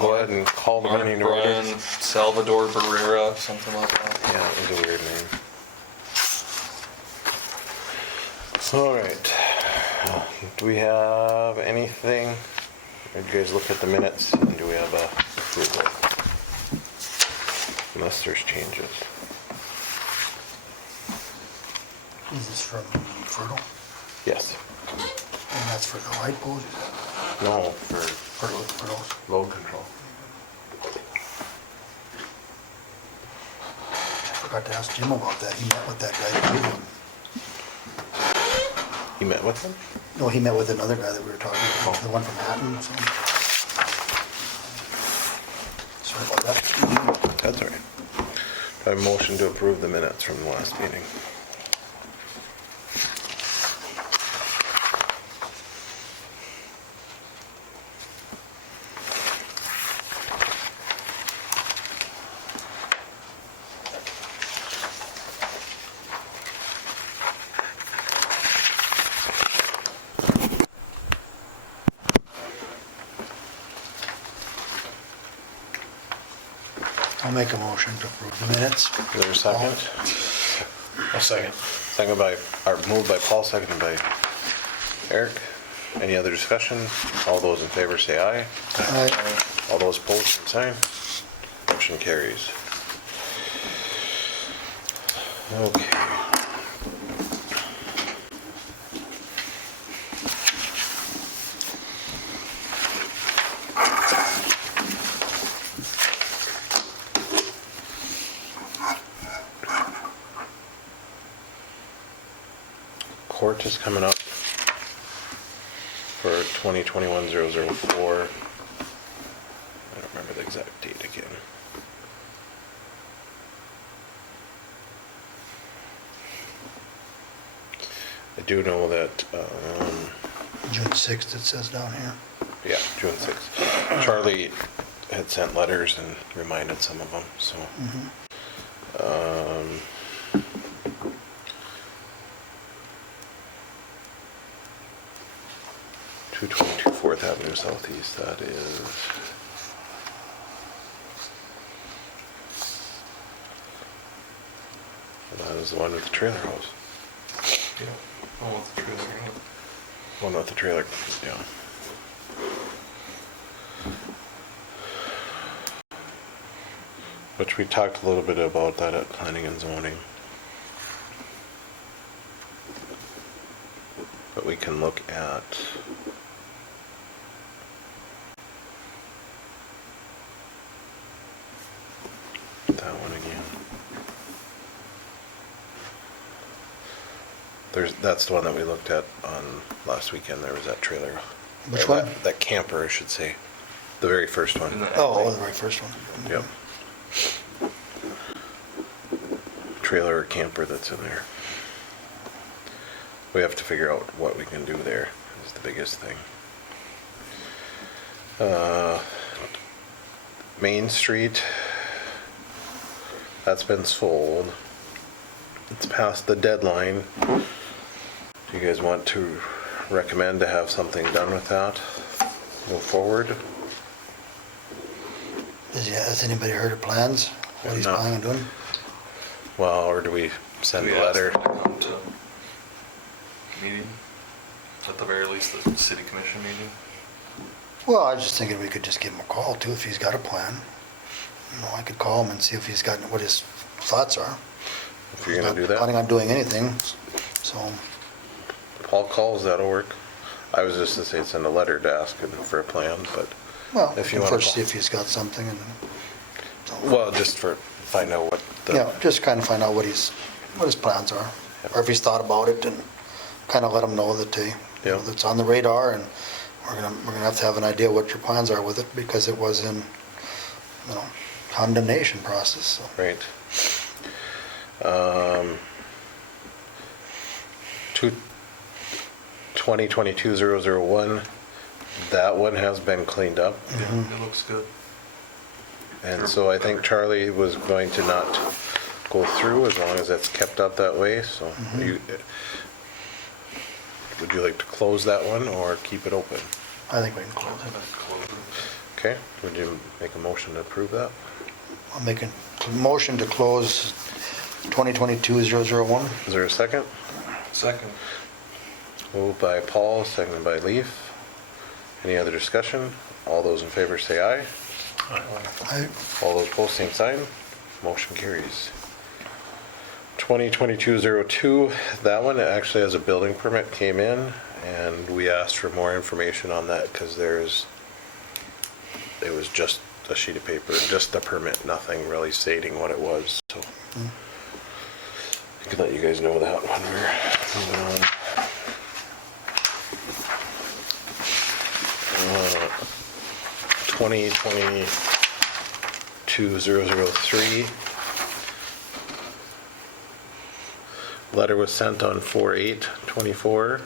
Go ahead and call the meeting to order. Brian Salvador Barrera, something like that. Yeah, it was a weird name. All right. Do we have anything? Did you guys look at the minutes? And do we have a approval? Unless there's changes. Is this from Fertile? Yes. And that's for the light poles? No, for For those? load control. I forgot to ask Jim about that. He met with that guy. You met with him? No, he met with another guy that we were talking about, the one from Hatton. So. Sorry about that. That's all right. Do I have a motion to approve the minutes from the last meeting? I'll make a motion to approve the minutes. Is there a second? I'll second. Second by, or moved by Paul, seconded by Eric. Any other discussion? All those in favor say aye. Aye. All those opposed, same sign. Motion carries. Okay. Court is coming up for 2021-004. I don't remember the exact date again. I do know that, June 6th, it says down here. yeah, June 6th. Charlie had sent letters and reminded some of them, so. Um, 222 Fourth Avenue Southeast, that is. That is the one with the trailer house. Yeah. Oh, with the trailer, yeah. One with the trailer, yeah. Which we talked a little bit about that at planning and zoning. But we can look at that one again. That's the one that we looked at on last weekend. There was that trailer. Which or one? That camper, I should say. The very first one. In the Oh, the very first one. Yep. Trailer or camper that's in there. We have to figure out what we can do there is the biggest thing. Main Street, that's been sold. It's past the deadline. Do you guys want to recommend to have something done with that? Move forward? Has anybody heard of plans? What he's No. planning on doing? Well, or do we send Do we a letter? ask them to come to meeting? At the very least, the city commission meeting? Well, I was just thinking we could just give him a call too if he's got a plan. You know, I could call him and see if he's got, what his thoughts are. If you're gonna He's do not that? planning on doing anything, so. Paul calls, that'll work. I was just to say send a letter to ask him for a plan, but, Well, If you we can wanna first call. see if he's got something and, so, well, just for, find out what yeah, just kind of find out what his plans are. Or if he's thought about it and kind of let him know that you know, Yeah. that's on the radar and we're gonna have to have an idea what your plans are with it because it was in, you know, condemnation process, so. Right. 2022-001, that one has been cleaned up. Yeah, it looks good. And so I think Charlie was going to not go through as long as it's kept up that way, so would you like to close that one or keep it open? I think we can close it. Okay, would you make a motion to approve that? I'll make a motion to close 2022-001. Is there a second? Second. Moved by Paul, seconded by Leaf. Any other discussion? All those in favor say aye. I, All those opposed, same sign. Motion carries. 2022-02, that one actually has a building permit came in, and we asked for more information on that because it was just a sheet of paper, just a permit, nothing really stating what it was, so. I could let you guys know that when we're moving on. 2022-003. Letter was sent on 4/8/24,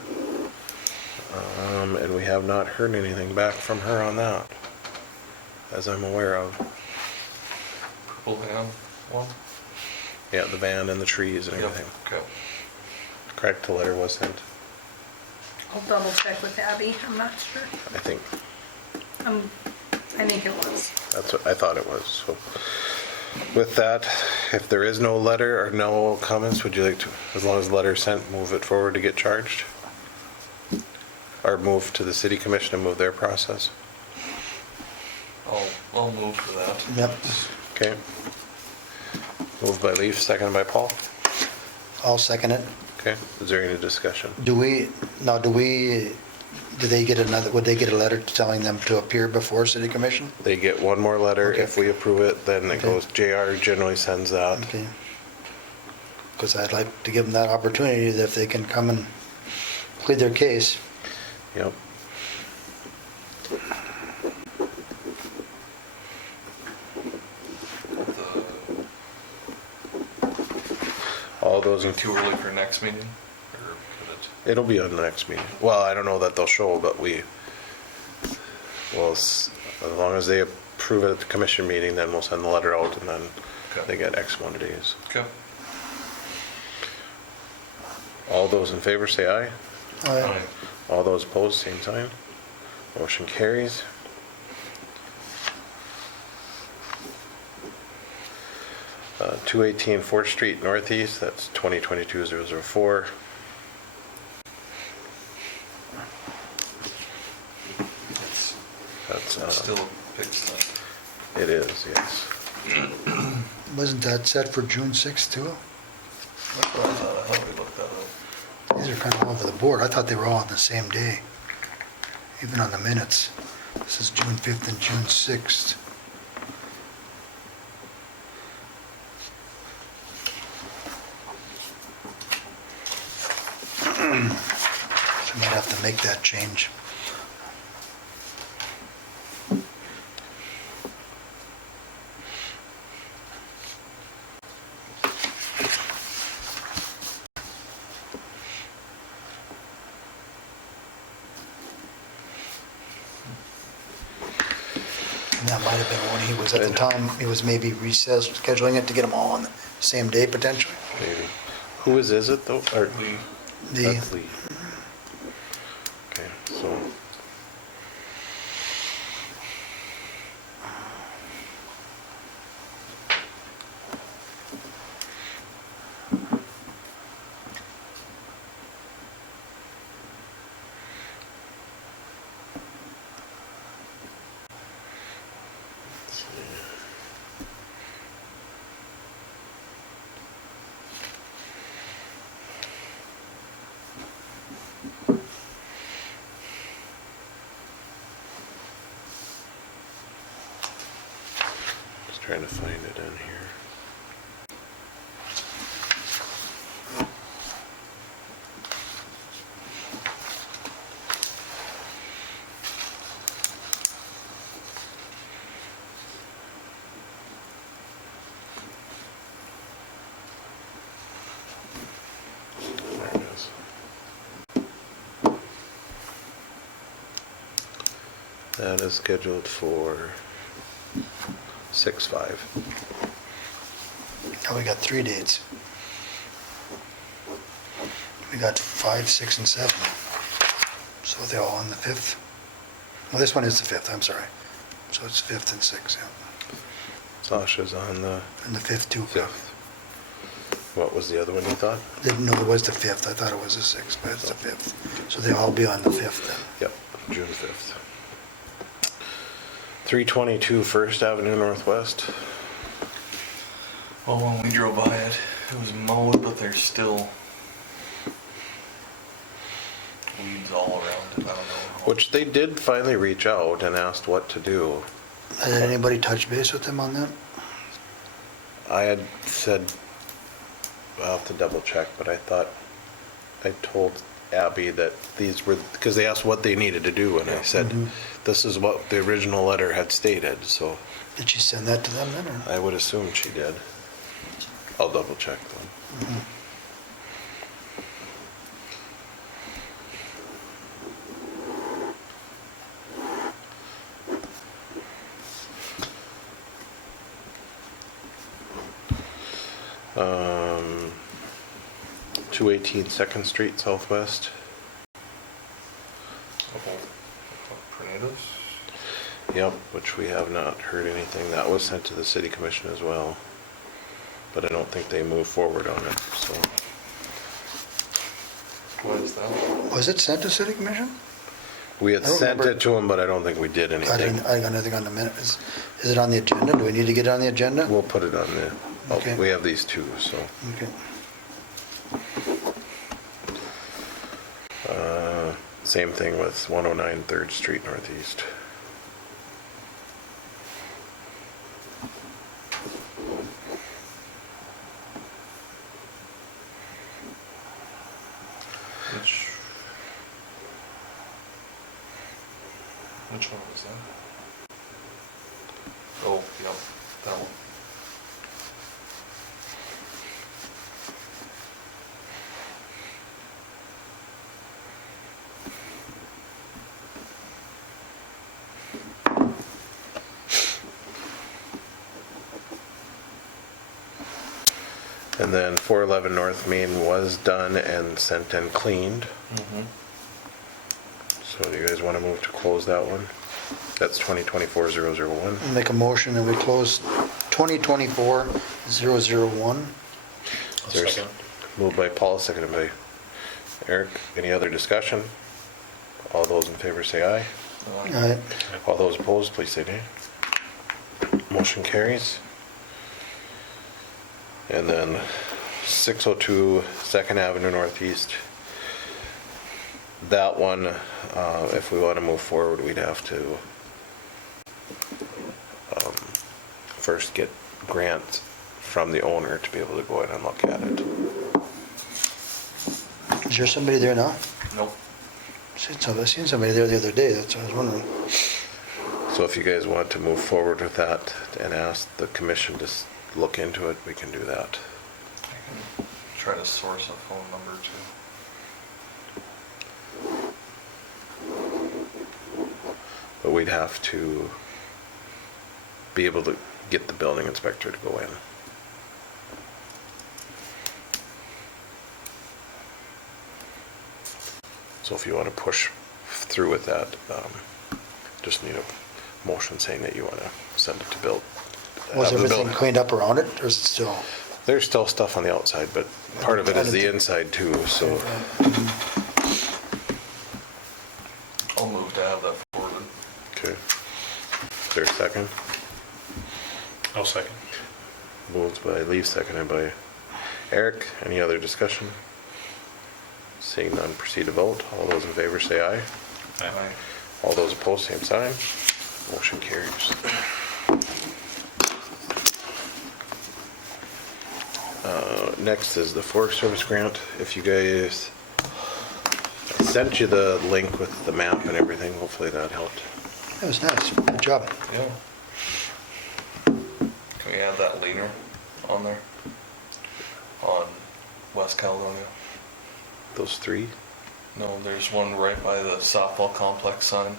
and we have not heard anything back from her on that, as I'm aware of. Purple van one? Yeah, the van and the trees and Yep, everything. okay. Correct, the letter was sent, I'll double check with Abby, I'm not sure. I think. I think it was. That's what I thought it was, so. With that, if there is no letter or no comments, would you like to, as long as the letter is sent, move it forward to get charged? Or move to the city commission and move their process? I'll move for that. yep, Okay. Moved by Leaf, seconded by Paul. I'll second it. Okay, is there any discussion? Do they get would they get a letter telling them to appear before city commission? They get one more letter. Okay. If we approve it, then it Okay. goes, JR generally sends that. Okay. Because I'd like to give them that opportunity that if they can come and plead their case. Yep. All those in, Too early for next meeting? Or could it? it'll be on the next meeting. Well, I don't know that they'll show, but as long as they approve it at the commission meeting, then we'll send the letter out and then Okay. they get X amount of days. Okay. All those in favor say aye. Aye. All those opposed, same sign. Motion carries. Uh, 218 4th Street Northeast, that's 2022-004. That's, It's still a pigsty. it is, yes. Wasn't that set for June 6th too? I thought we looked that up. These are kind of all over the board. I thought they were all on the same day, even on the minutes. This is June 5th and June 6th. So we might have to make that change. And that might have been when he was, at the time, he was maybe scheduling it to get them all on the same day potentially. Maybe. Who is it though? Or, Lee, that's Lee. Okay, so. Let's see. Just trying to find it in here. There it is. That is scheduled for 6/5. Now we got 3 dates. We got 5, 6, and 7. So they're all on the 5th. Well, this one is the 5th, I'm sorry. So it's 5th and 6th, yeah. Sasha's on the And the 5th too. 5th. What was the other one you thought? Didn't know it was the 5th. I thought it was the 6th, but it's the 5th. So they all be on the 5th then. Yep, June 5th. 322 First Avenue Northwest. Well, when we drove by it, it was mowed, but there's still weeds all around it. I don't know. Which they did finally reach out and asked what to do. Did anybody touch base with them on that? I had said, I'll have to double check, but I thought I told Abby that these were, because they asked what they needed to do, and I said, this is what the original letter had stated, so Did she send that to them then, or? I would assume she did. I'll double check them. Um, 218 Second Street Southwest. Tornadoes? Yep, which we have not heard anything. That was sent to the city commission as well. But I don't think they moved forward on it, so. What is that? Was it sent to city commission? We had I don't sent remember. it to them, but I don't think we did anything. I got nothing on the minute. Is it on the agenda? Do we need to get it on the agenda? We'll put it on the, Okay. we have these two, so. Okay. Same thing with 109 3rd Street Northeast. Which one was that? Oh, yep, that one. And then 411 North Main was done and sent and cleaned. So do you guys want to move to close that one? That's 2024-001. Make a motion that we close 2024-001. I'll There's- second. Moved by Paul, seconded by Eric. Any other discussion? All those in favor say aye. Aye. All those opposed, please say nay. Motion carries. And then 602 Second Avenue Northeast. That one, if we want to move forward, we'd have to first get grants from the owner to be able to go in and look at it. Is there somebody there now? Nope. I seen somebody there the other day, that's what I was wondering. So if you guys want to move forward with that and ask the commission to look into it, we can do that. I can try to source a phone number too. But we'd have to be able to get the building inspector to go in. So if you want to push through with that, just need a motion saying that you want to send it to build. Was have the everything building. cleaned up around it, or is it still? There's still stuff on the outside, but part of it is the inside too, so. I'll move to have that forwarded. Okay. Is there a second? I'll second. Moved by Lee, seconded by Eric. Any other discussion? Seeing none, proceed to vote. All those in favor say aye. Aye. All those opposed, same sign. Motion carries. Next is the Forest Service grant. If you guys, I sent you the link with the map and everything. Hopefully that helped. That was nice, good job. Yeah. Can we add that leaner on there? On West Caledonia? Those three? No, there's one right by the softball complex sign,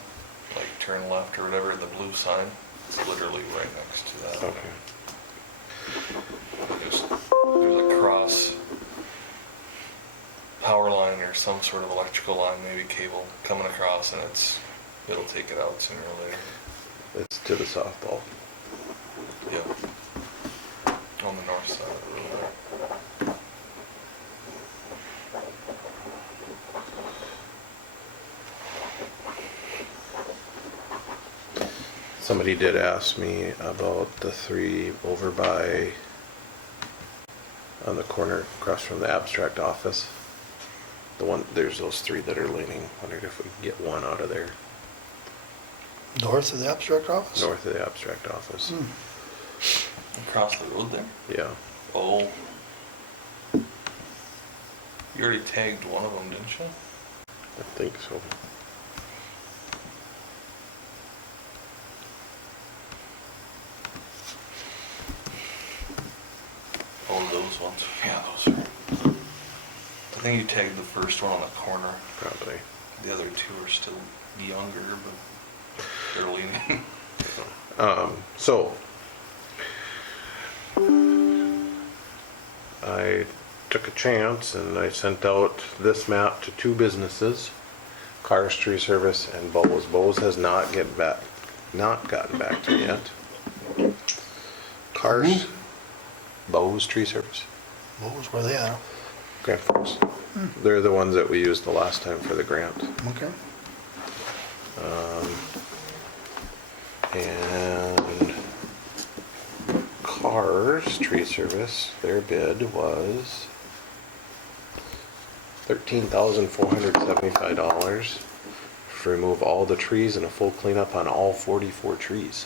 like turn left or whatever, the blue sign. It's literally right next to that. Okay. There's a cross power line or some sort of electrical line, maybe cable coming across, and it'll take it out sooner or later. It's to the softball. Yeah. On the north side of the road. Somebody did ask me about the three over by, on the corner across from the abstract office. The one, there's those three that are leaning. Wondered if we could get one out of there, North of the abstract office? north of the abstract office. Hmm. Across the road there? Yeah. Oh. You already tagged one of them, didn't you? I think so. Oh, those ones. Yeah, those are. I think you tagged the first one on the corner. Probably. The other two are still younger, but they're leaning. So, I took a chance and I sent out this map to two businesses, Cars Tree Service and Bose. Bose has not gotten back to me yet. Cars, Bose Tree Service. What was where they at? Grand Forks. They're the ones that we used the last time for the grant. Okay. And Cars Tree Service, their bid was $13,475 to remove all the trees and a full cleanup on all 44 trees.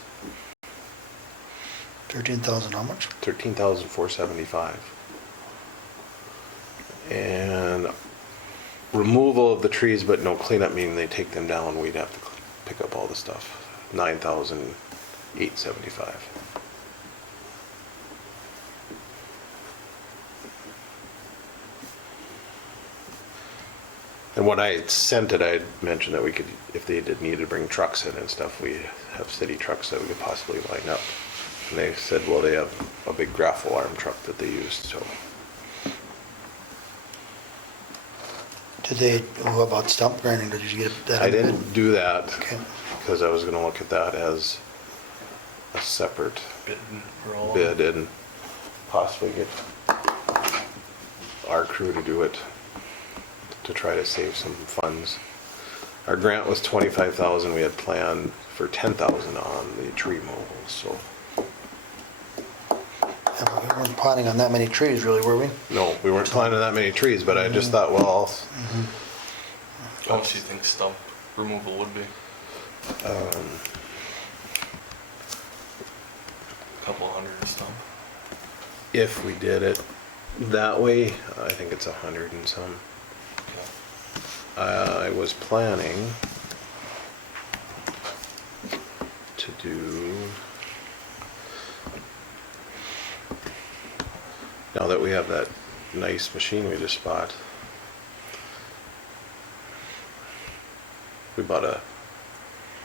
13,000 how much? $13,475. And removal of the trees, but no cleanup, meaning they take them down, we'd have to pick up all the stuff. $9,875. And when I sent it, I had mentioned that we could, if they did need to bring trucks in and stuff, we have city trucks that we could possibly line up. And they said, well, they have a big grapple arm truck that they used, so. Did they, what about stump grinding? Did you get that? I in the bid? didn't do that Okay. because I was gonna look at that as a separate Bid and roll. bid and possibly get our crew to do it to try to save some funds. Our grant was 25,000. We had planned for 10,000 on the tree removal, so. Yeah, but we weren't planning on that many trees really, were we? No, we weren't planting that many trees, but I just thought, well, How much do you think stump removal would be? Couple hundred a stump. if we did it that way, I think it's 100 and some. Okay. I was planning to do, now that we have that nice machine we just bought, we bought a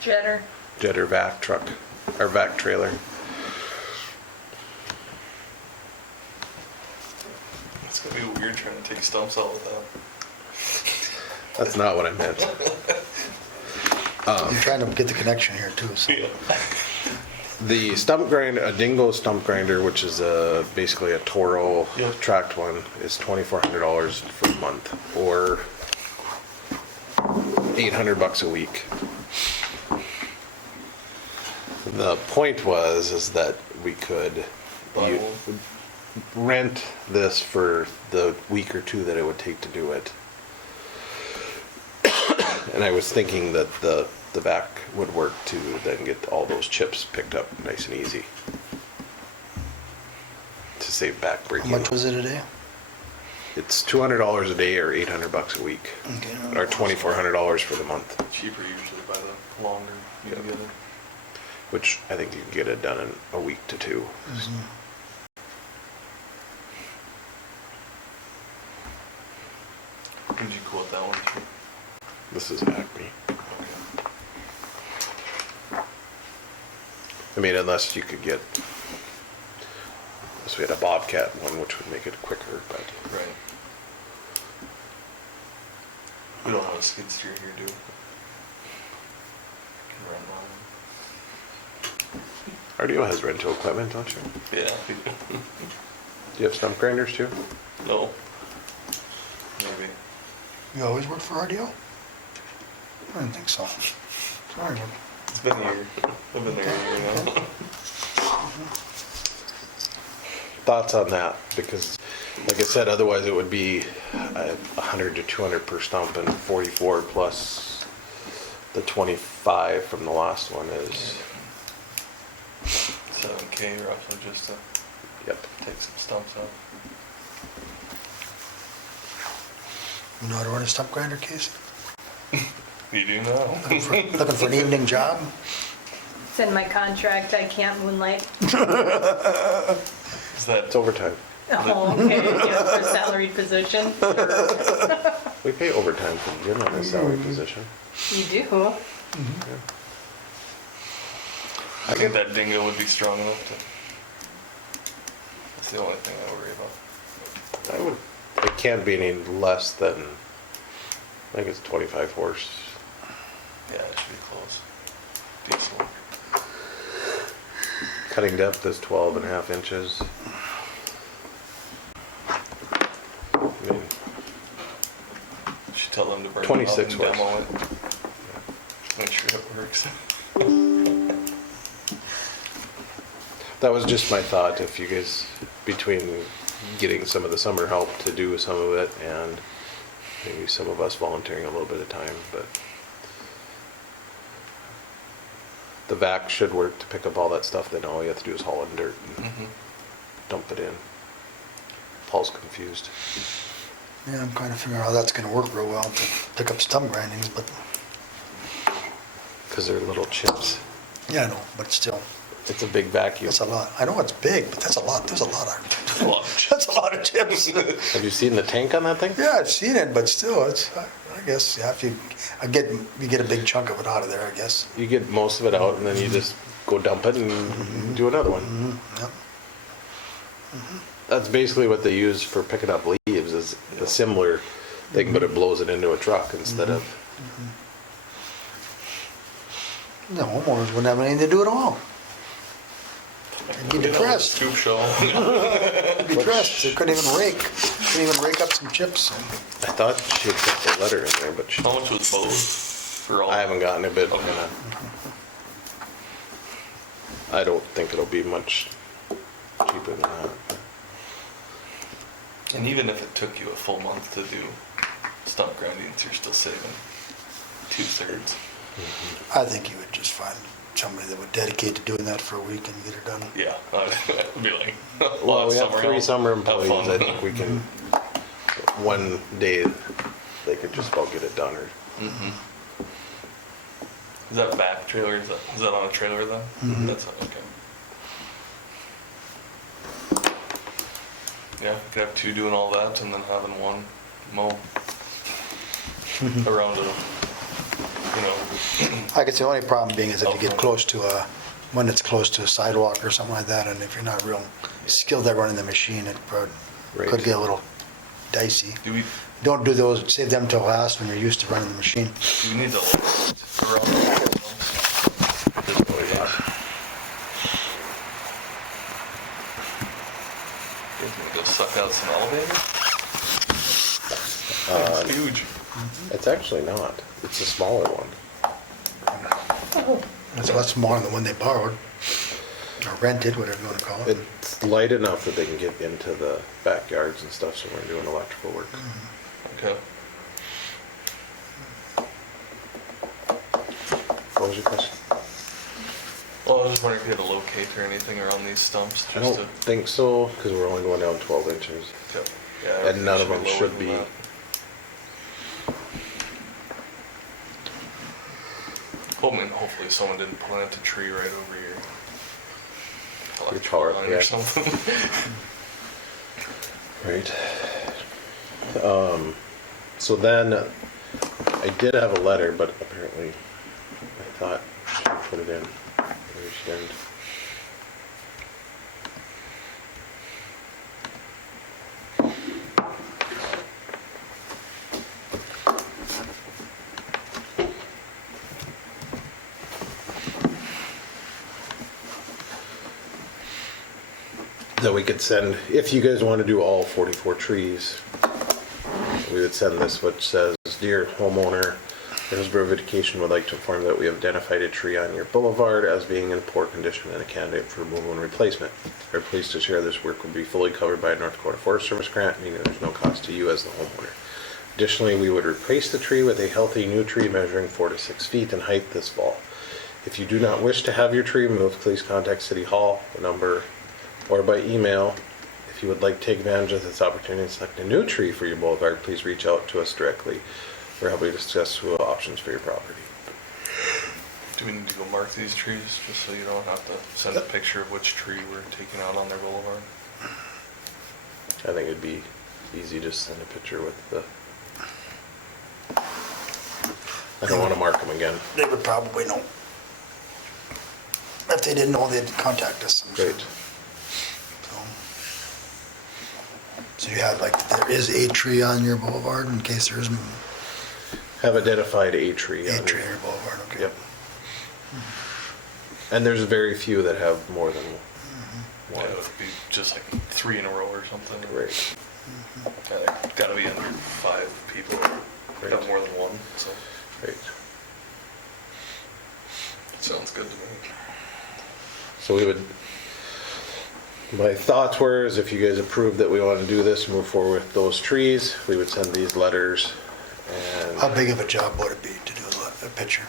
Jetter. Jetter vac truck, or vac trailer. It's gonna be weird trying to take stumps out with that. That's not what I meant. I'm trying to get the connection here too, so. The stump grinder, a dingo stump grinder, which is basically a Toro Yeah. tracked one, is $2,400 for a month, or $800 a week. The point is that we could Buy u- one. rent this for the week or two that it would take to do it. And I was thinking that the back would work to then get all those chips picked up nice and easy. To save back How breaking. much was it a day? It's $200 a day or $800 a week. Okay. Or $2,400 for the month, Cheaper usually by the longer you can Yeah. get it. which I think you can get it done in a week to two. Mhm. Did you quote that one through? This is Acme. Okay. I mean, unless you could get, unless we had a Bobcat one, which would make it quicker, but Right. We don't have a skid steer here, do we? Can run RDO has rental equipment, don't you? Yeah. Do you have stump grinders too? No. Maybe. You always worked for RDO? I didn't think so. Sorry. It's been a year. I've been there a year now. Thoughts on that? Because, like I said, otherwise it would be 100 to 200 per stump, and 44 plus the 25 from the last one is, 7K roughly just to yep. take some stumps out. You know how to run a stump grinder, Casey? You do now? Looking for an evening job? It's in my contract, I can't moonlight. Is that It's overtime. Oh, okay, yeah, for salaried position. We pay overtime for Jim on a salary position. You do? I think that dingo would be strong enough to. That's the only thing I worry about. It can't be any less than, I think it's 25 horse. Yeah, it should be close. Decent. Cutting depth is 12 and a half inches. I mean, Should tell them to burn 26 it up and demo horse. it. Make sure it works. That was just my thought, if you guys, between getting some of the summer help to do some of it and maybe some of us volunteering a little bit of time, but the vac should work to pick up all that stuff, then all you have to do is haul it in dirt and dump it in. Paul's confused. Yeah, I'm trying to figure out how that's gonna work real well to pick up stump grindings, but, Because they're little chips. yeah, I know, but still, It's a big vacuum. that's a lot. I know it's big, but that's a lot, there's a lot of, A lot of that's a lot of chips. Have you seen the tank on that thing? Yeah, I've seen it, but still, it's, I guess, yeah, if you get a big chunk of it out of there, I guess. You get most of it out and then you just go dump it and do another one. Yep. That's basically what they use for picking up leaves, is a similar thing, but it blows it into a truck instead of, The homeowners wouldn't have anything to do at all. They'd be depressed, Scoop show. They'd be depressed, they couldn't even rake up some chips. I thought she had put the letter in there, but How much was both for all? I haven't gotten it, but Okay. I don't think it'll be much cheaper than that. And even if it took you a full month to do stump grindings, you're still saving 2/3. I think you would just find somebody that would dedicate to doing that for a week and get it done. Yeah, I'd be like, Well, we have 3 else. summer Have employees, fun. I think we can, one day, they could just about get it done, or Is that back trailer? Is that on a trailer then? That's okay. Yeah, you could have 2 doing all that and then having 1 mow around a, I guess the only problem being is if you get close to when it's close to a sidewalk or something like that, and if you're not real skilled at running the machine, it Right. could get a little dicey. Do we Don't do those, save them till last when you're used to running the machine. need to lift around the just really not. go suck out some elevator? It's huge. It's actually not. It's a smaller one. It's a lot smaller than the one they borrowed, or rented, whatever you want to call it. It's light enough that they can get into the backyards and stuff, so we're doing electrical work. Okay. What was your question? Well, I was just wondering if you had a locate or anything around these stumps, I just don't to. think so, because we're only going down 12 inches. Yeah, And everything none of them lower should than be. that. Hopefully someone didn't plant a tree right over your electrical power, line yeah. or something. Right. So then, I did have a letter, but apparently, I thought I should put it in. Maybe she didn't. that we could send, if you guys want to do all 44 trees, we would send this which says, "Dear homeowner, Hillsboro Beautification would like to inform that we have identified a tree on your boulevard as being in poor condition and a candidate for removal and replacement. We're pleased to share this work will be fully covered by a North Dakota Forest Service grant, meaning there's no cost to you as the homeowner. Additionally, we would replace the tree with a healthy new tree measuring 4 to 6 feet in height this fall. If you do not wish to have your tree removed, please contact City Hall, the number, or by email. If you would like to take advantage of this opportunity and select a new tree for your boulevard, please reach out to us directly. We're happy to discuss options for your property." Do we need to go mark these trees, just so you don't have to send a picture of which tree we're taking out on their boulevard? I think it'd be easy to send a picture with the, I don't want to mark them again. They would probably know. If they didn't know, they'd contact us, I'm sure. Great. So you have, like, there is a tree on your boulevard in case there isn't Have identified a tree. a on tree it. on your boulevard, okay? Yep. And there's very few that have more than Yeah, one. it would be just like 3 in a row or something. Right. Yeah, gotta be under 5 people that Right. have more than one, so Right. sounds good to me. So we would, my thoughts were, is if you guys approve that we want to do this, move forward with those trees, we would send these letters How and, big of a job would it be to do a picture?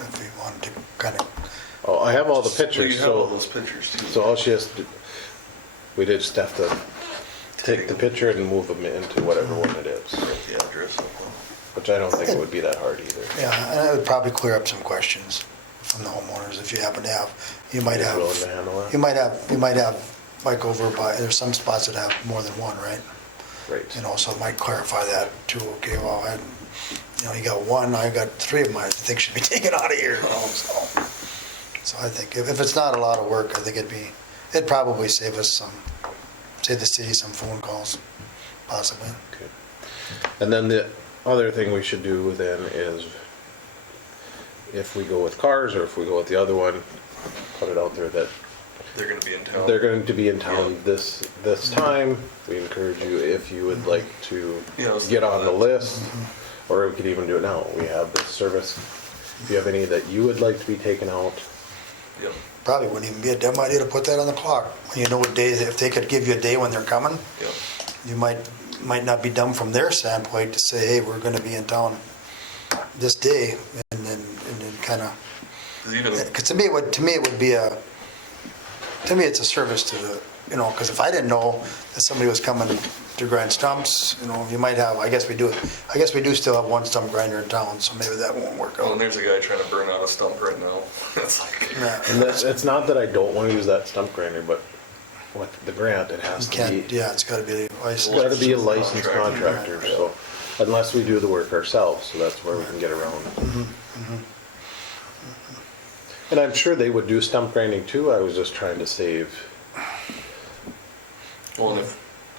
If we wanted to kind of, oh, I have all the You pictures, have all so, those pictures too. so all she has to, we did just have to take the picture and move them into whatever one it is, Write the address of them. which I don't think it would be that hard either. yeah, and it would probably clear up some questions from the homeowners if you happen to have, you might He's have, willing to handle that? you might have, like over by, there's some spots that have more than one, right? Right. You know, so it might clarify that too, okay, well, you got one, I got 3 of them I think should be taken out of here, you know, so. So I think if it's not a lot of work, I think it'd probably save us save the city some phone calls, possibly. Okay. And then the other thing we should do then is, if we go with cars or if we go with the other one, put it out there that They're gonna be in town. they're going to be in town this time. We encourage you, if you would like to Yeah, I was get thinking on the that. list, or we could even do it now. We have this service. If you have any that you would like to be taken out, Yep, Probably wouldn't even be a dumb idea to put that on the clock. When you know what day, if they could give you a day when they're coming, yep. you might not be dumb from their standpoint to say, hey, we're gonna be in town this day, and then kind of, 'Cause even, because to me, it would be it's a service to the, you know, because if I didn't know that somebody was coming to grind stumps, you know, you might have, I guess we do still have one stump grinder in town, so maybe that won't work oh, out. and there's a guy trying to burn out a stump right now. It's like, Yeah. and it's not that I don't want to use that stump grinder, but with the grant, it has You to can't, be, yeah, it's gotta be it's licensed. got to be a licensed Contractor. contractor. So unless we do the work ourselves, so that's where we can get around. And I'm sure they would do stump grinding too. I was just trying to save. well,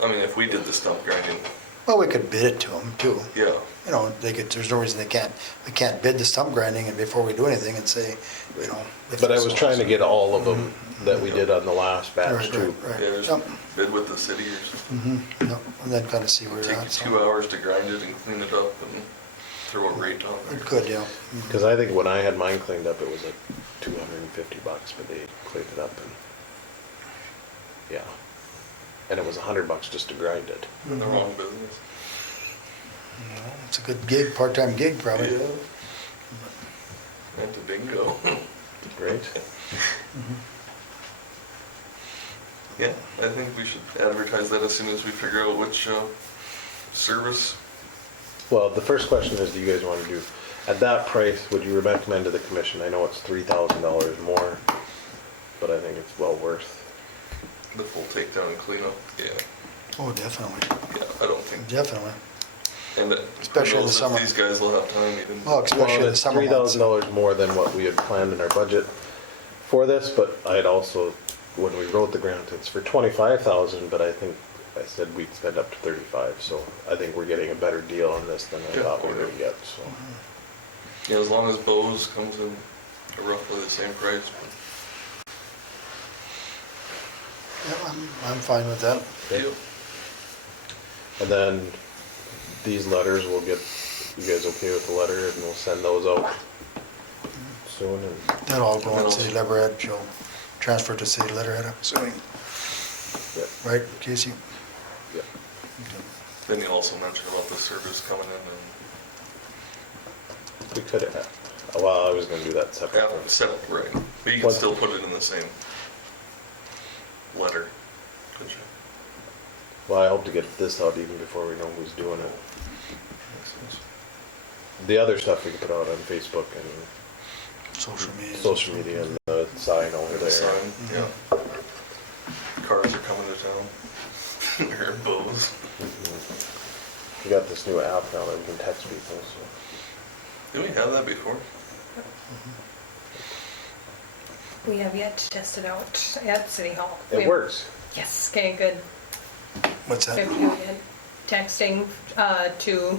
and if we did the stump grinding, Well, we could bid it to them too. yeah, You know, there's no reason we can't bid the stump grinding and before we do anything and say, you know. if But I it's- was trying to get all of them that we did on the last batch Right, too. right, yeah, right. there's Yep, bid with the city or something. yep, and then kind of see where you're Take you at. so. 2 hours to grind it and clean it up and throw a rate on It it. could, yeah. Because I think when I had mine cleaned up, it was like $250, but they cleaned it up and, yeah. And it was $100 just to grind it. In the wrong business. It's a good gig, part-time gig probably. Yeah. And to bingo. Right? Yeah, I think we should advertise that as soon as we figure out which service. Well, the first question is, do you guys want to do, at that price, would you recommend to the commission? I know it's $3,000 more, but I think it's well worth. The full takedown and cleanup, yeah, Oh, definitely, yeah, I don't think, definitely. and Especially in the knows if summer. these guys will have time even. Well, especially Well, in the it's summer months. $3,000 more than what we had planned in our budget for this, but I had also, when we wrote the grant, it's for $25,000, but I think I said we'd spend up to 35, so I think we're getting a better deal on this than I Yeah. thought we were gonna get, so. Yeah, as long as Bose comes in roughly the same price. I'm fine with that. Yep. And then these letters, we'll get, you guys okay with the letter, and we'll send those out soon, and That'll all go on city letterhead, she'll transfer to city letterhead, I'm assuming. Yep. Right, Casey? Yep. Then you also mentioned about the service coming in We could have, well, I was gonna do that and separate. have them set up right. But you can What- still put it in the same letter, couldn't you? Well, I hope to get this out even before we know who's doing it. The other stuff we can put out on Facebook and social media and the sign over The there. sign, yeah. Cars are coming to town. They're in bows. We got this new app now that we can text people, so. Did we have that before? We have yet to test it out at City Hall. It works. Yes, okay, good. What's that? If you get texting to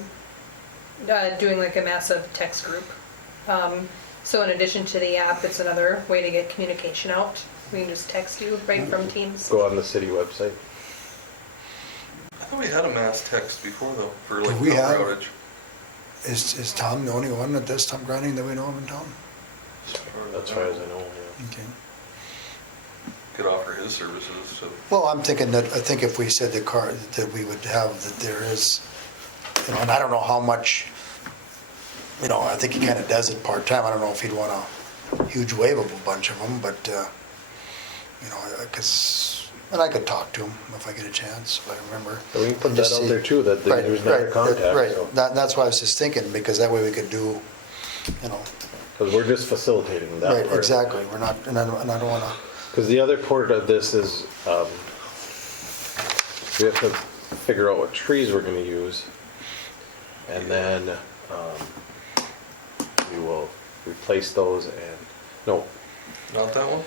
doing like a massive text group. So in addition to the app, it's another way to get communication out. We can just text you right from Teams. Go on the city website. I thought we had a mass text before though, for like We power have. outage. Is Tom the only one at this time grinding that we know of in town? As far as I know, yeah. Okay. Could offer his services to. Well, I'm thinking that, I think if we said that we would have, that there is, you know, and I don't know how much, you know, I think he kind of does it part-time. I don't know if he'd want a huge wave of a bunch of them, but, you know, because, and I could talk to him if I get a chance, if I remember. And we can put And that just out see- there too, that Right, there's never right, contact. Right, so. that's why I was just thinking, because that way we could do, you know, Cause we're just facilitating that right, part. exactly. We're not, and I don't want to, Cause the other part of this is, we have to figure out what trees we're gonna use. And then, we will replace those and, no. Not that one?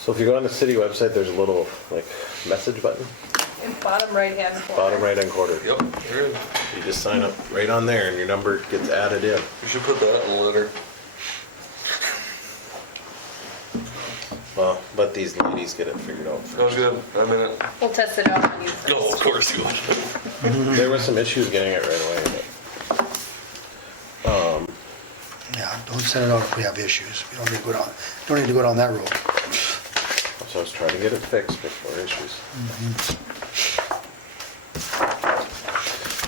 So if you go on the city website, there's a little like message button, In bottom right hand corner. bottom right hand corner. Yep, there is. You just sign up right on there and your number gets added in. We should put that in the letter. Well, let these ladies get it figured out Oh, first. good, I'm in it. We'll test it out on you first. No, of course you would. There was some issues getting it right away, yeah, don't send it out if we have issues. We don't need to go down that road. so I was trying to get it fixed before issues.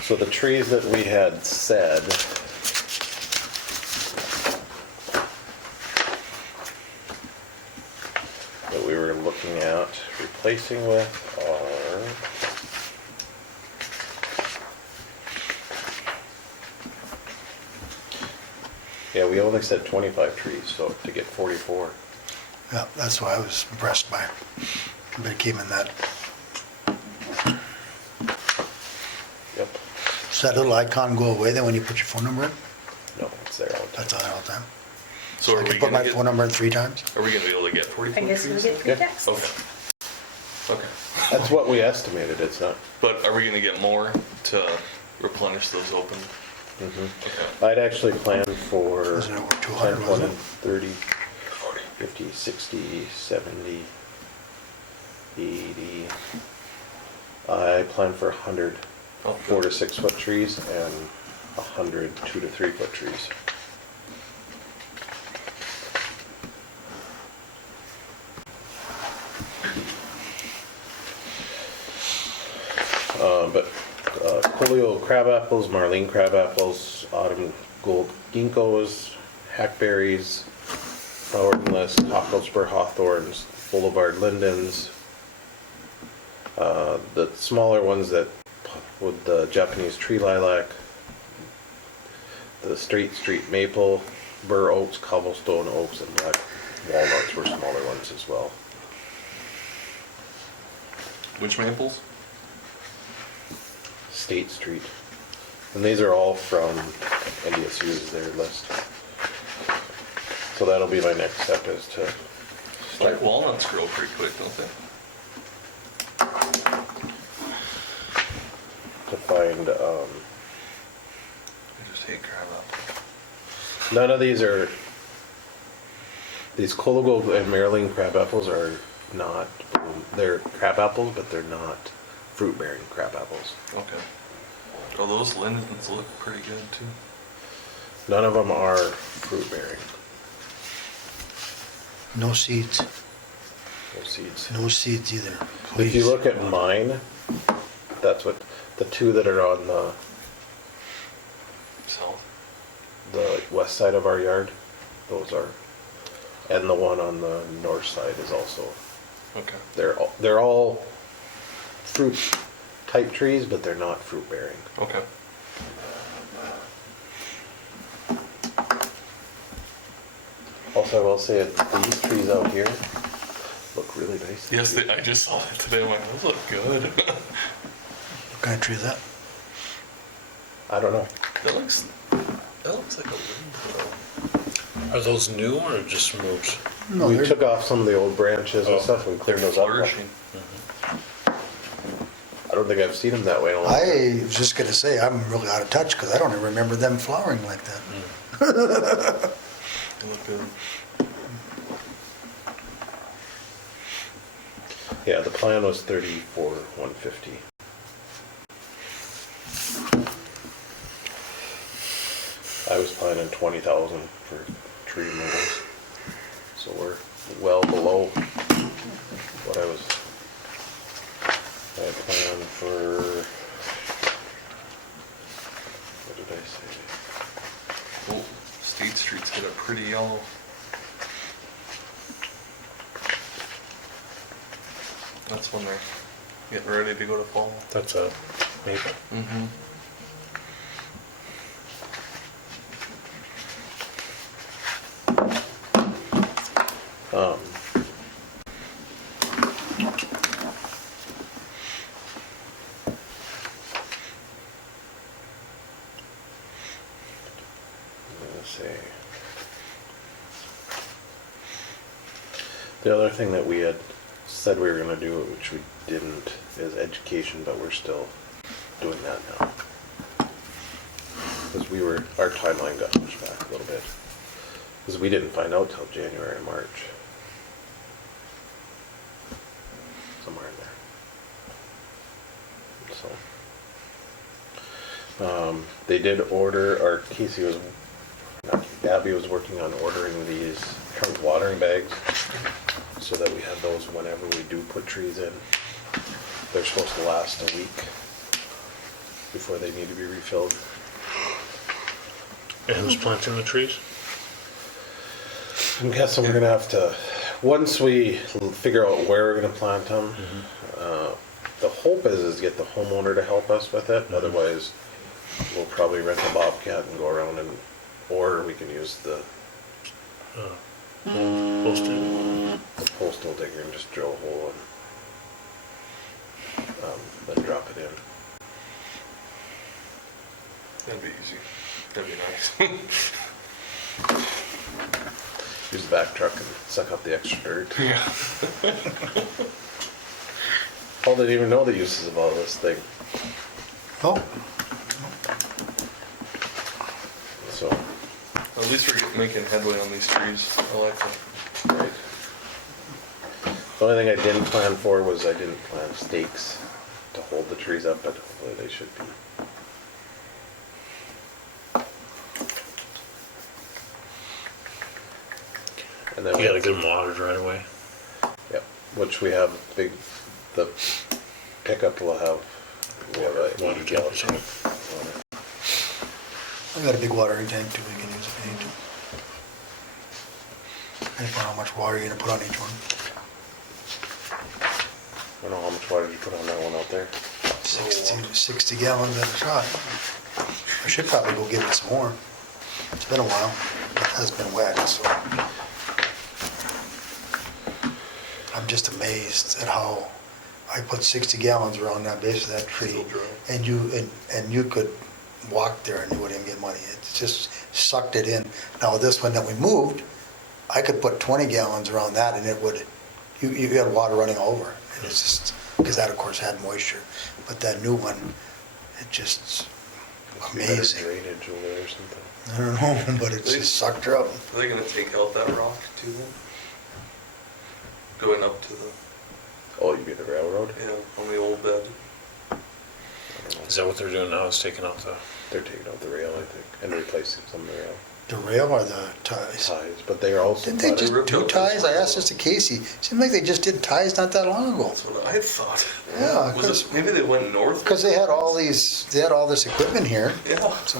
So the trees that we had said, that we were looking at replacing with are yeah, we only said 25 trees, so to get 44. Yeah, that's why I was impressed by. But it came in that, Yep. does that little icon go away then when you put your phone number in? No, it's there all the time. That's on there all the time. So I are we can put my gonna phone get, number in 3 times? are we gonna be able to get I 44 guess we'll trees? get free Yeah. text. Okay. Okay. That's what we estimated, it's not. But are we gonna get more to replenish those open? Okay. I'd actually planned for Wasn't it over 10, 200, 20, wasn't it? 30, 50, 60, 70, 80. I planned for 100 Oh, 4 to good. 6 foot trees and 100 2 to 3 foot trees. But Colio crab apples, Marlene crab apples, autumn gold ginkgos, hackberries, flowered list, cockroach hawthorns, boulevard lindens. The smaller ones that with the Japanese tree lilac, the straight street maple, bur oaks, cobblestone oaks, and black walnuts were smaller ones as well. Which maples? State Street. And these are all from NDSU's, their list. So that'll be my next step is to start. Like walnuts grow pretty quick, don't they? To find, I just hate crab apples. none of these are, these Colagold and Maryland crab apples are not, they're crab apples, but they're not fruit-bearing crab apples. Okay. Oh, those lindens look pretty good too. None of them are fruit-bearing, No seeds, no seeds. no seeds either. If you Please. look at mine, that's what, the two that are on South. the west side of our yard, those are, and the one on the north side is also, Okay. they're all fruit type trees, but they're not fruit bearing. Okay. Also, I will say these trees out here look really nice. Yes, I just saw that today. I'm like, those look good. What kind of tree is that? I don't know. that looks like a lind though. Are those new or just removed? No, We they're- took off some of the old branches and Oh, stuff and They're cleared those up. flourishing. I don't think I've seen them that way in a long time. I was just gonna say, I'm really out of touch because I don't even remember them flowering like that. They look good. Yeah, the plan was 34,150. I was planning 20,000 for tree removals, so we're well below what I planned for. What did I say? Oh, State Street's got a pretty yellow. That's when they're getting ready to go to fall. That's a maple. Mm-hmm. Um, let's see. The other thing that we had said we were gonna do, which we didn't, is education, but we're still doing that now. Because our timeline got pushed back a little bit. Because we didn't find out till January, March. Somewhere in there. So. They did order, or Abby was working on ordering these trunk watering bags so that we have those whenever we do put trees in. They're supposed to last a week before they need to be refilled. And who's planting the trees? I'm guessing we're gonna have to, once we figure out where we're gonna plant them, the hope is get the homeowner to help us with it. Otherwise, we'll probably rent a bobcat and go around or we can use the Posted. postal digger and just drill a hole and then drop it in. That'd be easy. That'd be nice. Use the back truck and suck up the extra dirt. Yeah. Paul didn't even know the uses of all this thing, Oh, so. At least we're making headway on these trees. I like that. Right. The only thing I didn't plan for was I didn't plan stakes to hold the trees up, but hopefully they should be. And then You gotta get them watered right away. Yep, which we have the pickup will have, we have a Water 80 gallon tank. tank. I got a big watering tank too, we can use if we need to. Depending on how much water you're gonna put on each one. I don't know how much water did you put on that one out there? 60 gallons at a shot. I should probably go get it some more. It's been a while. It has been wet, so. I'm just amazed at how I put 60 gallons around that base of that tree. Still dry. And you could walk there and you wouldn't even get money. It just sucked it in. Now this one that we moved, I could put 20 gallons around that and it would, you had water running over. And it's just, because that of course had moisture. But that new one, it just Must be better amazing. drainage over there or something. I don't know, but it just sucked her up. Are they gonna take out that rock too then? going up to the, Oh, you mean the railroad? on the old bed. Is that what they're doing now, is taking out the, They're taking out the rail, I think, and replacing some of the rail The rail or the ties? ties, but they are also. Didn't they just ripped do out ties? this I rail. asked this to Casey. Seemed like they just did ties not that long ago. That's what I thought. Yeah, Was it, maybe they went north? because they had all this equipment here. Yeah. So,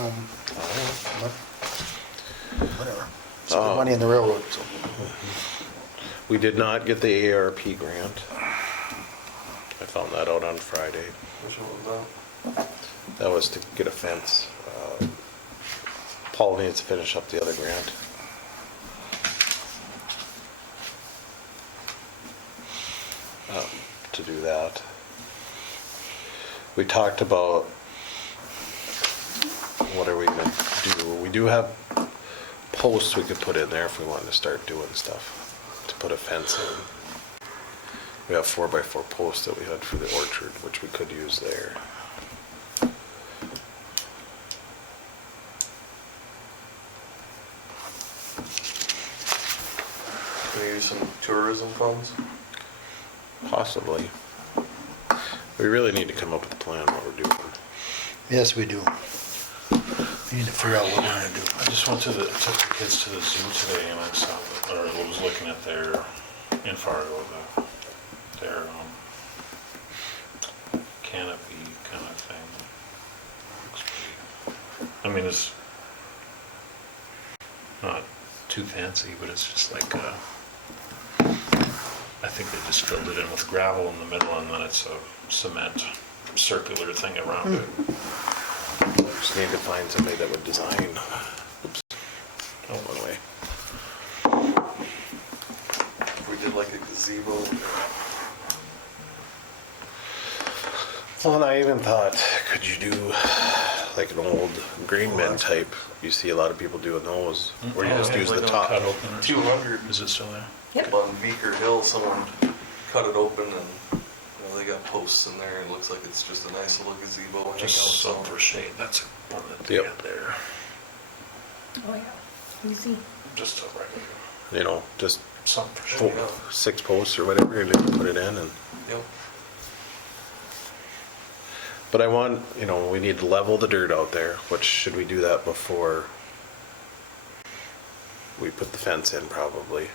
whatever. Spend money in the railroad. So. We did not get the ARP grant. I found that out on Friday. Which one was that? That was to get a fence. Paul needs to finish up the other grant. To do that. We talked about what are we gonna do? We do have posts we could put in there if we wanted to start doing stuff, to put a fence in. We have 4x4 posts that we had for the orchard, which we could use there. Can we use some tourism funds? Possibly. We really need to come up with a plan what we're doing. Yes, we do. We need to figure out what we're gonna do. I just went took the kids to the zoo today and I saw, or was looking at their, in Fargo, their canopy kind of thing. Looks pretty, I mean, it's not too fancy, but it's just like, I think they just filled it in with gravel in the middle and then it's a cement circular thing around it. Just need to find somebody that would design. Oops. Oh, one way. If we did like a gazebo. Well, and I even thought, could you do like an old grain bin type? You see a lot of people doing those, where you just use the top. Cut open or 200. Is it still there? Yep. On Beaker Hill, someone cut it open and, they got posts in there and it looks like it's just a nice little gazebo. hang out Just some somewhere. for shade, that's one that they Yep. got there. Oh, yeah. Easy. Just a regular, You know, just some for shade. Yeah. 6 posts or whatever, and then put it in. And Yep. but I want, we need to level the dirt out there. Which should we do that before we put the fence in, probably,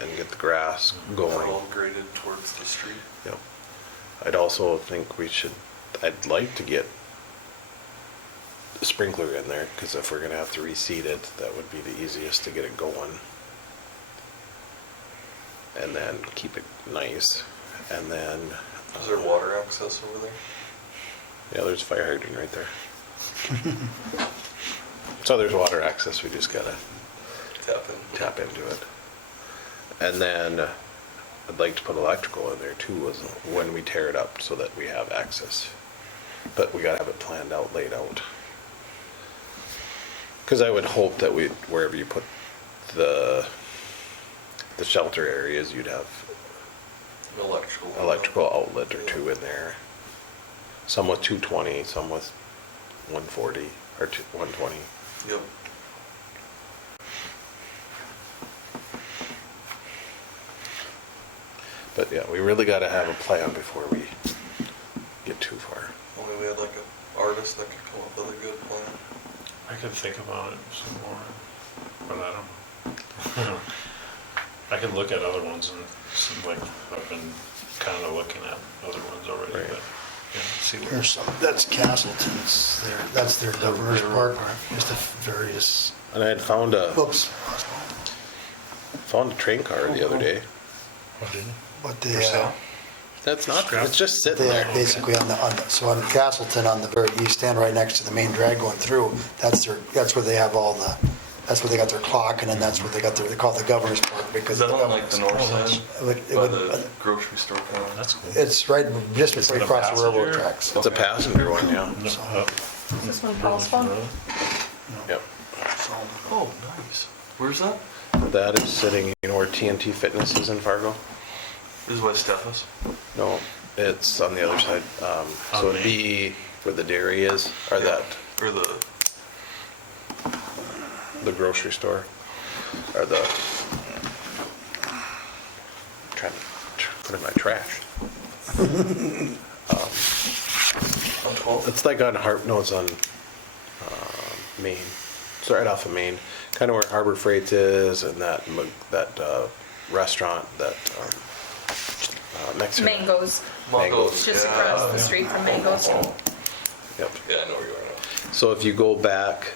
and get the grass going? All graded towards the street. Yep. I'd also think I'd like to get a sprinkler in there, because if we're gonna have to reseed it, that would be the easiest to get it going. And then keep it nice, and then. Is there water access over there? Yeah, there's a fire hydrant right there. So there's water access, we just gotta Tap in. tap into it. And then I'd like to put electrical in there too, when we tear it up, so that we have access. But we gotta have it planned out, laid out. Because I would hope that wherever you put the shelter areas, you'd have electrical outlet or two in there. Some with 220, some with 140 or 120. Yep. But yeah, we really gotta have a plan before we get too far. Only we had like an artist that could come up with a good plan. I could think about it some more, but I don't know. I could look at other ones and seem like I've been kind of looking at other ones already, Right. but yeah, see what. Here's some, that's Castleton's, that's their governor's park, just the various, And I had found a oops. train car the other day. What did it? But For they, sale? That's not, Scrap? it's just sitting they there. are basically on Castleton, on the very east end, right next to the main drag going through, that's where they have all the, that's where they got their clock, and then that's where they call it the governor's park, because. Is that on like the north side? It By would, the grocery store kind of? That's cool. it's right, just Is right it a across the railroad passenger? tracks. It's a passenger one, yeah. No, Is this one Paul's phone? Yep. So, Oh, nice. Where's that? That is sitting, where TNT Fitness is in Fargo? This is by Steffes. No, it's on the other side. So it'd be where the dairy is, or Yeah. that, Or the grocery store, or the, put in my trash. On 12th? It's like on no, it's on Main. It's right off of Main, kind of where Harbor Freight is, and that restaurant that next to Mangoes, Mongo's, just yeah. across the street from Mangoes. Yep. Yeah, I know where you are now. So if you go back,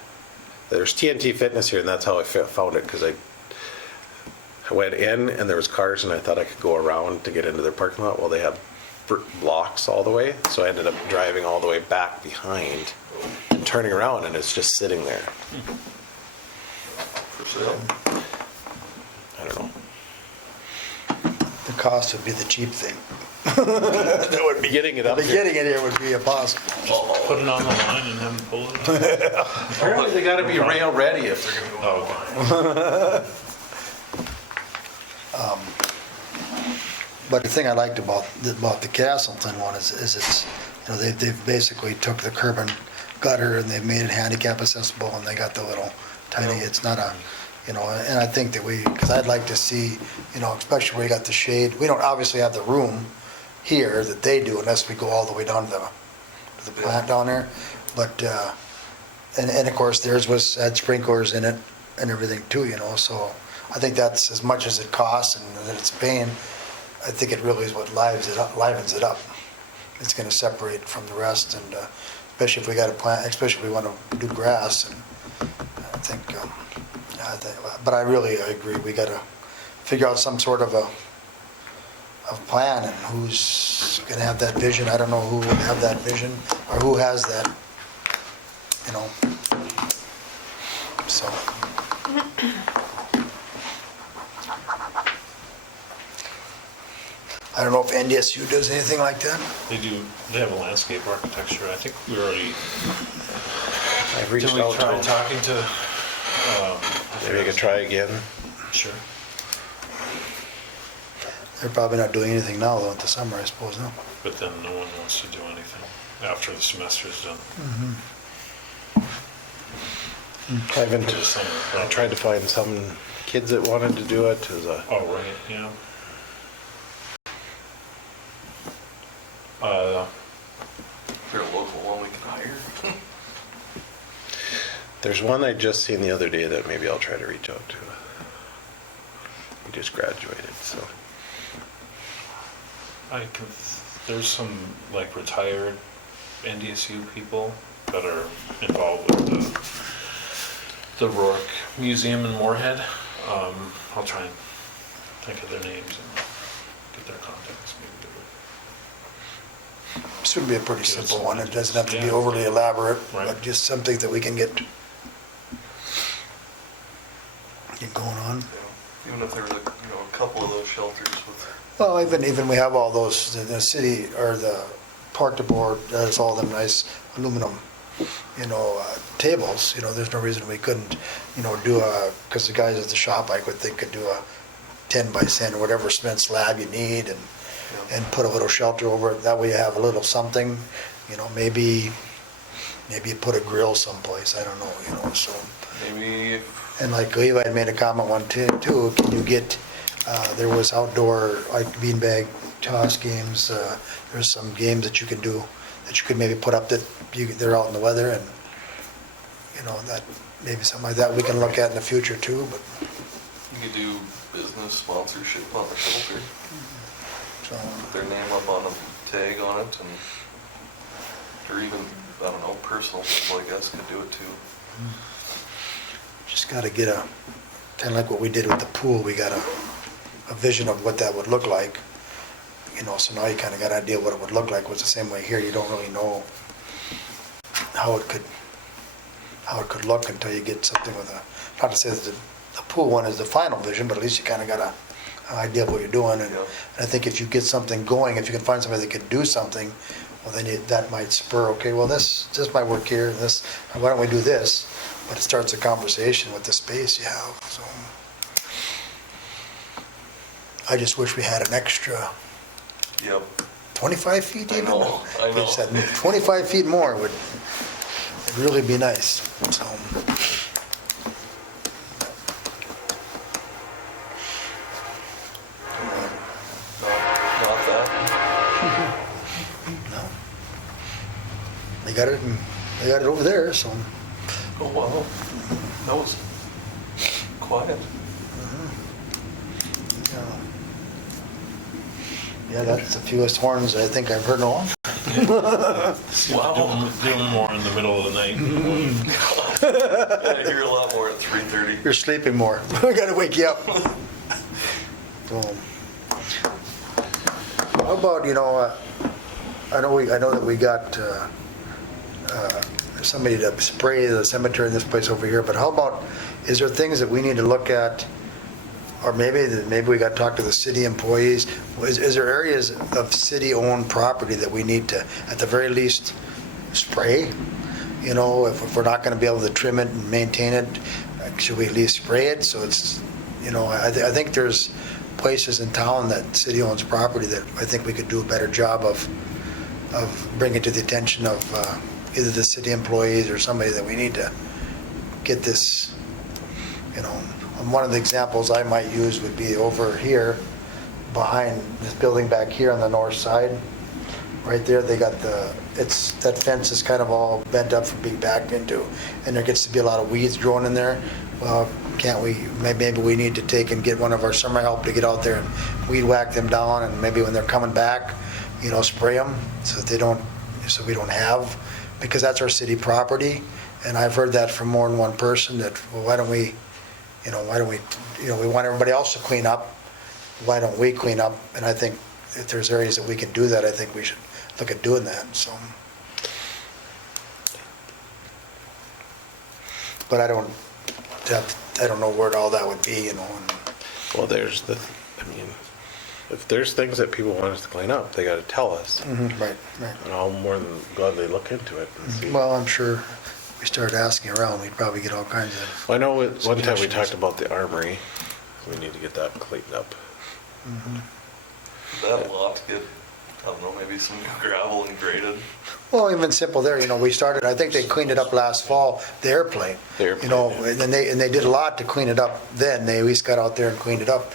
there's TNT Fitness here, and that's how I found it, because I went in and there was cars, and I thought I could go around to get into their parking lot. Well, they have blocks all the way, so I ended up driving all the way back behind and turning around, and it's just sitting there. For sale? I don't know. The cost would be the cheap thing. That would be, Getting it up here. getting it here would be impossible. Put it on the line and have them pull it up. Apparently they gotta be rail ready if they're gonna go. Oh, okay. But the thing I liked about the Castleton one is it's, you know, they've basically took the curb and gutter and they've made it handicap accessible, and they got the little tiny, it's not a, you know, and I think that because I'd like to see, you know, especially where you got the shade, we don't obviously have the room here that they do unless we go all the way down to the plant down there, but, and of course theirs had sprinklers in it and everything too, you know, so I think that's as much as it costs and that it's paying. I think it really is what livens it up. It's going to separate from the rest, and especially if we got a plant, especially if we want to do grass. And I think, but I agree. We got to figure out some sort of a plan, and who's going to have that vision. I don't know who would have that vision or who has that, you know. So. I don't know if NDSU does anything like that. They have a landscape architecture. I think we already, I've reached did we out to try them. talking to? Maybe I could try again. Sure. They're probably not doing anything now though, in the summer, I suppose, no? But then no one wants to do anything after the semester's done. I haven't, For the summer, I probably. tried to find some kids that wanted to do it as a, Oh, right, yeah. Is there a local one we can hire? there's one I just seen the other day that maybe I'll try to reach out to. He just graduated, so. There's some like retired NDSU people that are involved with the Rourke Museum in Moorhead. I'll try and think of their names and get their contacts. Maybe This would be a pretty Give us simple one. It doesn't have to be yeah. overly elaborate, Right. but just something that we can get going on. Even if there was a couple of those shelters with. Well, even we have all those, the city or the park to board does all them nice aluminum, tables. There's no reason we couldn't, do because the guys at the shop, I would think, could do a 10 by 10 or whatever cement slab you need and put a little shelter over it. That way you have a little something, maybe you put a grill someplace, I don't know, so. Maybe if. And like Levi had made a comment one too, can you get, there was outdoor, like beanbag toss games, there's some games that you can do, that you could maybe put up that they're out in the weather and, that, maybe something like that we can look at in the future too, but, You could do business sponsorship on the shelter. so. Put their name up on a tag on it and, or even, I don't know, personal people, I guess, could do it too. Just gotta get kind of like what we did with the pool, we got a vision of what that would look like. So now you kind of got an idea what it would look like. It's the same way here, you don't really know how it could look until you get something with not to say that the pool one is the final vision, but at least you kind of got an idea of what you're doing. And Yeah. I think if you get something going, if you can find somebody that could do something, well then that might spur, okay, well this might work here, why don't we do this? But it starts a conversation with the space you have, so. I just wish we had an extra Yep. 25 feet even? I know. If it's at 25 feet more would really be nice, so. They got it over there, so. Oh, wow. That was quiet. Yeah, that's the fewest horns I think I've heard in a long time. Wow. Doing more in the middle of the night. I hear a lot more at 3:30. You're sleeping more. I gotta wake you up. So, how about, I know that we got somebody to spray the cemetery in this place over here, but how about, is there things that we need to look at? Or maybe we got to talk to the city employees. Is there areas of city-owned property that we need to, at the very least, spray? If we're not going to be able to trim it and maintain it, should we at least spray it? So it's, I think there's places in town that city owns property that I think we could do a better job of bringing to the attention of either the city employees or somebody that we need to get this, one of the examples I might use would be over here behind this building back here on the north side. Right there, they got that fence is kind of all bent up from being backed into, and there gets to be a lot of weeds growing in there. Well, can't we, maybe we need to take and get one of our summer help to get out there and weed whack them down, and maybe when they're coming back, spray them so we don't have, because that's our city property. And I've heard that from more than one person that, well, why don't we, we want everybody else to clean up. Why don't we clean up? And I think if there's areas that we can do that, I think we should look at doing that, so. But I don't know where all that would be, and. Well, if there's things that people want us to clean up, they gotta tell us. Right. And I'll more than gladly look into it and see. Well, I'm sure if we started asking around, we'd probably get all kinds of. I know one time we suggestions. talked about the armory. We need to get that cleaned up. That lot get, I don't know, maybe some gravel and graded. Well, even simple there, we started, I think they cleaned it up last fall, the airplane. And they did a lot to clean it up then. They at least got out there and cleaned it up,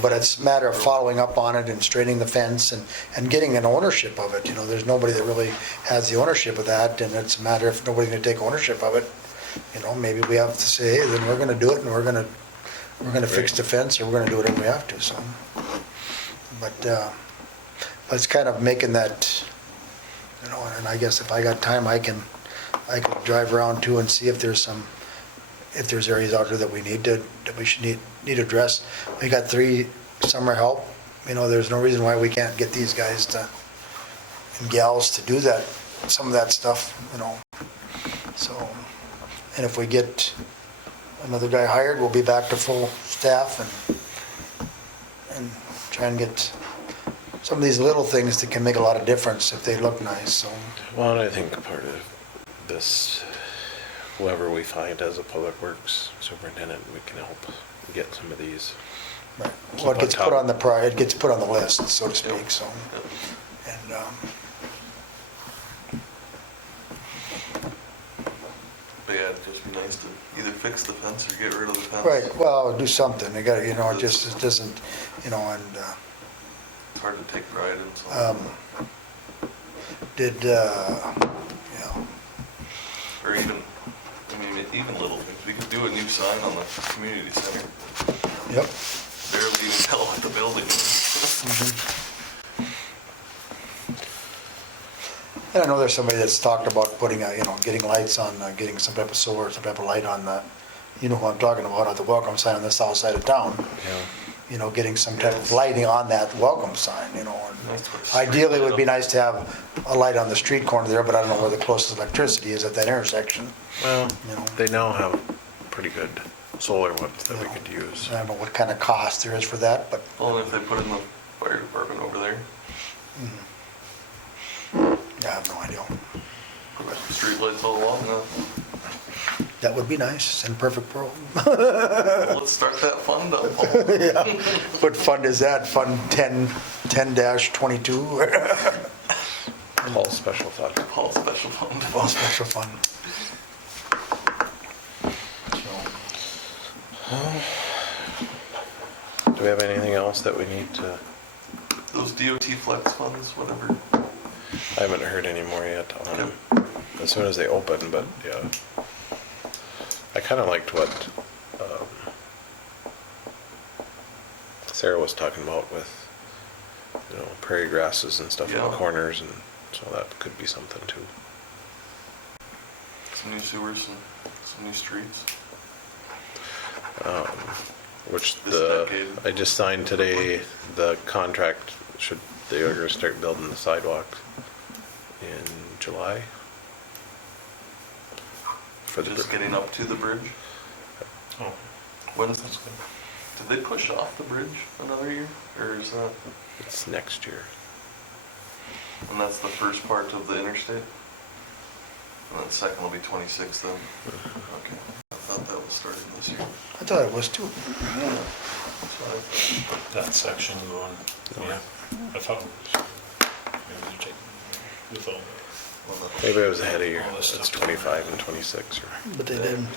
but it's a matter of following up on it and straightening the fence and getting an ownership of it. There's nobody that really has the ownership of that, and it's a matter of nobody's gonna take ownership of it. Maybe we have to say, hey, then we're gonna do it, and we're gonna fix the fence, or we're gonna do whatever we have to, so. But it's kind of making that, and I guess if I got time, I can drive around too and see if there's areas out there that we should need addressed. We got 3 summer help, there's no reason why we can't get these guys and gals to do that, some of that stuff, so, and if we get another guy hired, we'll be back to full staff and try and get some of these little things that can make a lot of difference if they look nice, so. Well, and I think part of this, whoever we find as a public works superintendent, we can help get some of these. Right. Well, it gets put on the list, so to speak, so. And, But yeah, it'd just be nice to either fix the fence or get rid of the fence. right, well, do something, it doesn't, and, It's hard to take pride in something. Or even little things. We could do a new sign on the community center. Yep. Barely even tell what the building is. And I know there's somebody that's talked about putting, getting lights on, getting some type of solar, some type of light on the, who I'm talking about, at the welcome sign on the south side of town. Yeah. Getting some type of lighting on that welcome sign, and ideally it would be nice to have a light on the street corner there, but I don't know where the closest electricity is at that intersection. Well, they now have pretty good solar ones that we could use. I don't know what kind of cost there is for that, but. Well, if they put in the fire department over there, Yeah, I have no idea. put street lights all along, That would be nice, in a perfect world. well, let's start that fund up. Yeah. What fund is that? Fund 10-22? All special fund. Paul special fund. Well, special fund. Do we have anything else that we need to? Those DOT flex funds, whatever. I haven't heard any more yet on them. Okay. as soon as they open, but yeah. I kinda liked what, Sarah was talking about with, prairie grasses and stuff in the Yeah. corners, and so that could be something too. Some new sewers and some new streets. Which This decade. I just signed today, the contract they are gonna start building the sidewalk in July. For the, Just getting up to the bridge. Oh, When is that's this? good. Did they push off the bridge another year? Or is that, it's next year. and that's the first part of the interstate? And then second will be 26 then? Okay. I thought that was starting this year. I thought it was too. So That section going, yeah, I thought it was, maybe they're taking, with all, Maybe I was ahead of you. All this It's stuff. 25 and 26. But they didn't.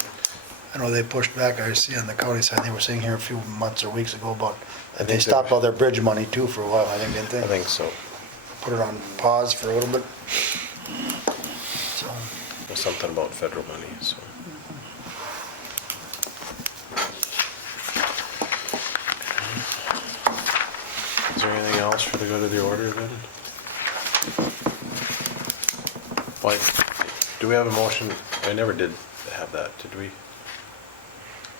I know they pushed back, I see on the county side, they were saying here a few months or weeks ago about, that they think stopped they- all their bridge money too for a while, I think, didn't they? I think so. Put it on pause for a little bit. So, Well, something about federal money, so. Is there anything else for the good of the order then? Like, do we have a motion? I never did have that, did we?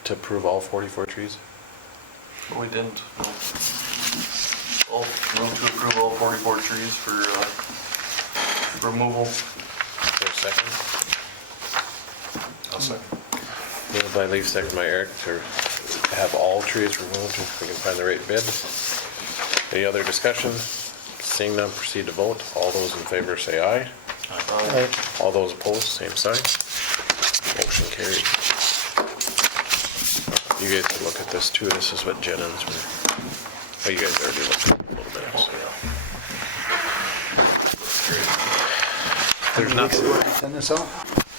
To approve all 44 trees? we didn't. No. I'll move to approve all 44 trees for removal. Is there a second? I'll second. Moved by Lee, second by Eric, to have all trees removed if we can find the right bid. Any other discussion? Seeing none, proceed to vote. All those in favor say aye. right. All those opposed, same sign. Motion carried. You guys can look at this too. This is what Jennings were. Oh, you guys already looked at it a little bit. So. There's nothing. Send this out,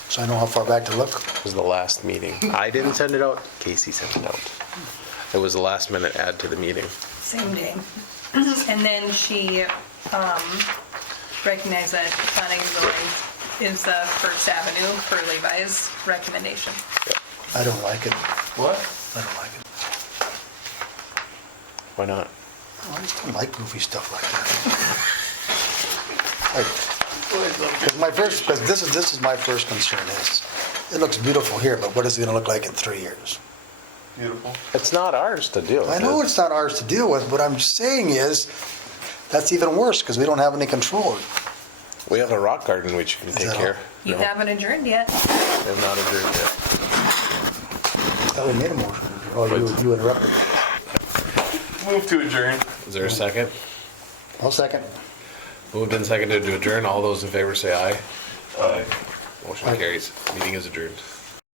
so I know how far back to look. It was the last meeting. I didn't send it out. Casey sent it out. It was the last minute add to the meeting. Same day. And then she recognized that planning and zoning is the First Avenue for Levi's recommendation. I don't like it. What? I don't like it. Why not? Oh, I just don't like goofy stuff like that. Because this is my first concern is, it looks beautiful here, but what is it gonna look like in 3 years? Beautiful. It's not ours to deal with. I know it's not ours to deal with, what I'm saying is, that's even worse, because we don't have any control. We have a rock garden which you can take that care. You No, haven't adjourned yet. we have not adjourned yet. Oh, we made a motion. Oh, you interrupted. Move to adjourn. Is there a second? I'll second. Moved and seconded to adjourn. All those in favor say aye. Aye. Motion Aye. carries. Meeting is adjourned.